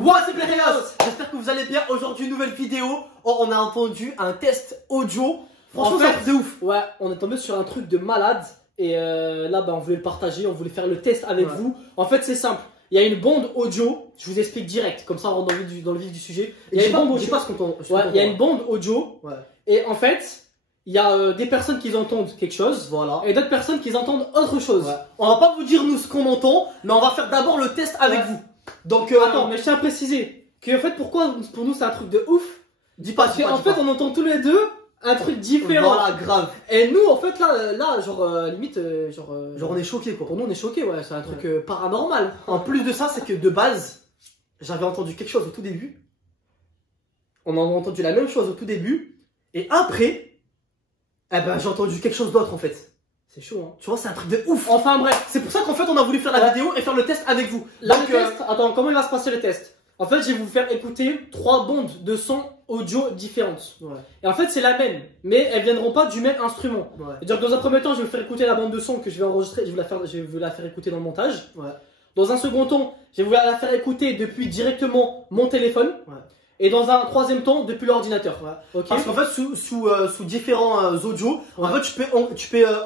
What's up les Rayos? J'espère que vous allez bien. Aujourd'hui, une nouvelle vidéo. Oh, on a entendu un test audio. Franchement, En fait, c'est de ouf. Ouais, on est tombé sur un truc de malade. Et là, on voulait le partager, on voulait faire le test avec vous. En fait, c'est simple. Il y a une bande audio, je vous explique direct, comme ça on rentre dans le vif du sujet. Il y a une bande audio. Dis pas ce qu'on Il y a une bande audio. Ouais. Et en fait, il y a des personnes qui entendent quelque chose. Voilà. Et d'autres personnes qui entendent autre chose. Ouais. On va pas vous dire nous ce qu'on entend, mais on va faire d'abord le test avec vous. Donc, attends, mais je tiens à préciser que en fait, pourquoi pour nous c'est un truc de ouf? Dis pas, Parce qu'en fait, on entend tous les deux un truc différent. Voilà, grave. Et nous, en fait, là genre, limite, Genre, on est choqués quoi. pour nous, on est choqués, ouais, c'est un truc paranormal. En plus de ça, c'est que de base, j'avais entendu quelque chose au tout début. On a entendu la même chose au tout début. Et après, eh ben, j'ai entendu quelque chose d'autre en fait. C'est chaud, hein. Tu vois, c'est un truc de ouf. Enfin bref, C'est pour ça qu'en fait, on a voulu faire la vidéo et faire le test avec vous. là, Donc, le test, attends, comment il va se passer le test? En fait, je vais vous faire écouter 3 bandes de son audio différentes. Ouais. Et en fait, c'est la même, mais elles viendront pas du même instrument. Ouais. C'est-à-dire que dans un premier temps, je vais vous faire écouter la bande de son que je vais enregistrer, je vais vous la faire écouter dans le montage. Ouais. Dans un second temps, je vais vous la faire écouter depuis directement mon téléphone. Ouais. Et dans un troisième temps, depuis l'ordinateur. Ouais. Okay. Parce qu'en fait, sous différents audios, en fait, tu peux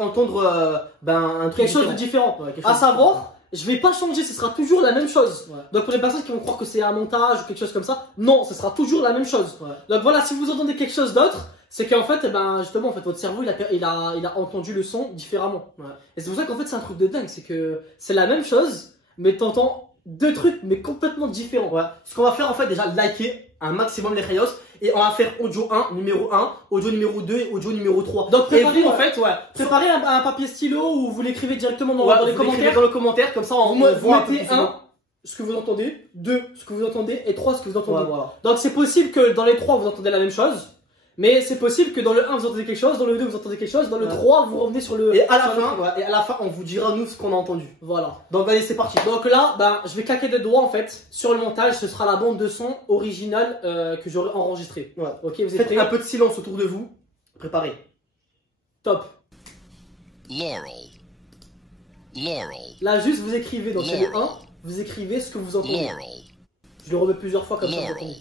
entendre un truc quelque chose de différent. Ouais, à savoir, je vais pas changer, ce sera toujours la même chose. Ouais. Donc pour les personnes qui vont croire que c'est un montage ou quelque chose comme ça, non, ce sera toujours la même chose. Ouais. Donc voilà, si vous entendez quelque chose d'autre, c'est qu'en fait, justement, en fait, votre cerveau, il a entendu le son différemment. Ouais. Et c'est pour ça qu'en fait, c'est un truc de dingue, c'est que c'est la même chose, mais t'entends deux trucs, mais complètement différents. Ouais. Ce qu'on va faire, en fait, déjà, liker un maximum les Rayos et on va faire audio 1, numéro 1, audio numéro 2 et audio numéro 3. Donc préparez, vous, en fait, préparez un papier stylo ou vous l'écrivez directement dans les commentaires. Dans le commentaire, comme ça, on voit mettez 1, ce que vous entendez, 2, ce que vous entendez et 3, ce que vous entendez. Ouais, voilà. Donc c'est possible que dans les 3 vous entendez la même chose, mais c'est possible que dans le 1 vous entendez quelque chose, dans le 2 vous entendez quelque chose, dans le 3 vous revenez sur le... Et à la fin, on vous dira nous ce qu'on a entendu. Voilà. Donc allez, c'est parti. Donc là, je vais claquer des doigts en fait. Sur le montage, ce sera la bande de son originale que j'aurai enregistrée. Ouais. Ok, vous êtes Faites prêts? un peu de silence autour de vous. Préparez. Top. Laurel. Là, juste vous écrivez, donc c'est le 1, Laurel. vous écrivez ce que vous entendez. Laurel. Je le remets plusieurs fois comme ça. Laurel. Vous entendez.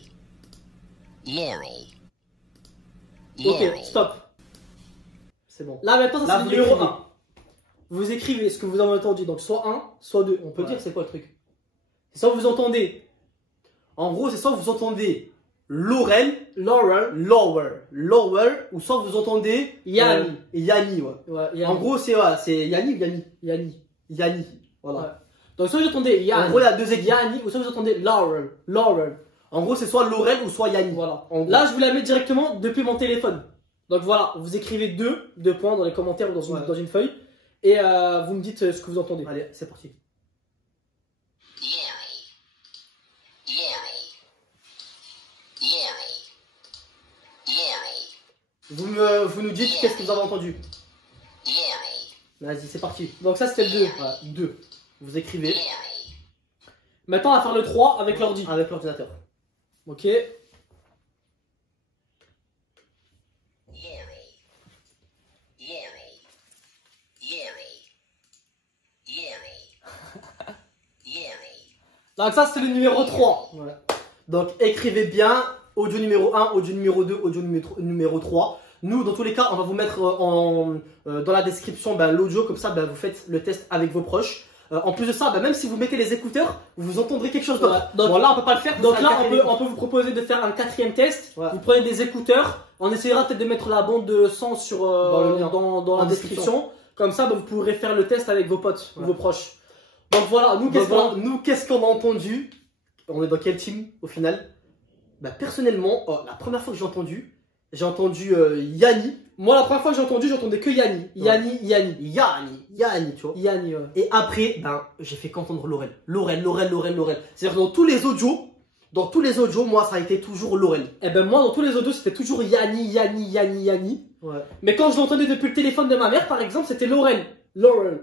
Laurel. Ok, stop. C'est bon. Là maintenant, Là, c'est vous le numéro l'écrivez. 1. Vous écrivez ce que vous avez entendu, donc soit 1, soit 2. On peut dire c'est quoi le truc? Soit vous entendez, En gros, c'est soit vous entendez Laurel, Laurel, ou soit vous entendez Yanni. Yanni, ouais. Ouais, Yanni. En gros, c'est Yanni ou Yanni. Yanni. Voilà. Ouais. Donc soit vous entendez Yanni, En gros, il y a deux équipes. Yanni, ou soit vous entendez Laurel. En gros, c'est soit Laurel ou soit Yanni. Voilà. En gros. Là, je vous la mets directement depuis mon téléphone. Donc voilà, vous écrivez 2 points dans les commentaires ou dans une feuille. Et vous me dites ce que vous entendez. Allez, c'est parti. Vous nous dites qu'est-ce que vous avez entendu. Vas-y, c'est parti. Donc ça, c'était le 2. Voilà, 2. Vous écrivez Maintenant, on va faire le 3 avec l'ordi. avec l'ordinateur. Ok. Donc ça, c'est le numéro 3. Voilà. Donc écrivez bien audio numéro 1, audio numéro 2, audio numéro 3. Nous, dans tous les cas, on va vous mettre dans la description l'audio, comme ça vous faites le test avec vos proches. En plus de ça, même si vous mettez les écouteurs, vous entendrez quelque chose d'autre. Donc Bon, là, on peut pas le faire. Donc là, on peut vous proposer de faire un 4e test. Ouais. Vous prenez des écouteurs. On essaiera peut-être de mettre la bande de son sur, dans la description. Comme ça, vous pourrez faire le test avec vos potes ou vos proches. Donc voilà, nous, qu'est-ce qu'on a entendu? On est dans quel team au final? Personnellement, la première fois que j'ai entendu Yanni. Moi, la première fois que j'entendais que Yanni. Yanni, Tu vois. Yanni, ouais. Et après, j'ai fait qu'entendre Laurel. C'est-à-dire dans tous les audios, moi, ça a été toujours Laurel. Et moi, dans tous les audios, c'était toujours Yanni. Ouais. Mais quand je l'entendais depuis le téléphone de ma mère, par exemple, c'était Laurel. Ouais.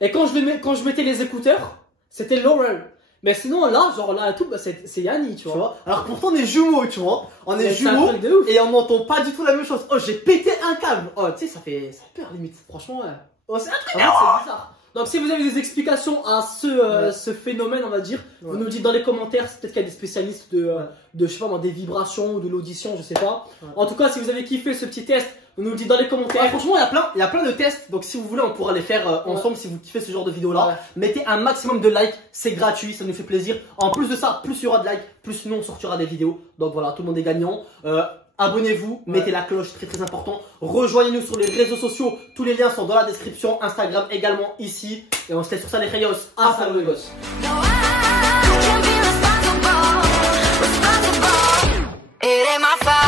Et quand je mettais les écouteurs, c'était Laurel. Mais sinon, là, tout, c'est Yanni, tu Tu vois. vois. Alors pourtant, on est jumeaux, tu vois. On est C'est un jumeaux truc de ouf. et on n'entend pas du tout la même chose. Oh, j'ai pété un câble. Oh, tu sais, ça fait peur limite. Franchement, ouais. Oh, c'est un truc. Ah ouais, c'est bizarre. Donc si vous avez des explications à ce phénomène, on va dire, vous nous le dites dans les commentaires. Peut-être qu'il y a des spécialistes de je sais pas moi, des vibrations ou de l'audition, je sais pas. En tout cas, si vous avez kiffé ce petit test, vous nous le dites dans les commentaires. Franchement, il y a plein de tests. Donc si vous voulez, on pourra les faire ensemble si vous kiffez ce genre de vidéo là. Mettez un maximum de likes, c'est gratuit, ça nous fait plaisir. En plus de ça, plus il y aura de likes, plus nous on sortira des vidéos. Donc voilà, tout le monde est gagnant. Abonnez-vous, mettez la cloche, très très important. Rejoignez-nous sur les réseaux sociaux, tous les liens sont dans la description, Instagram également ici. Et on se laisse sur ça les Rayos. Hasta luego. It ain't my fault.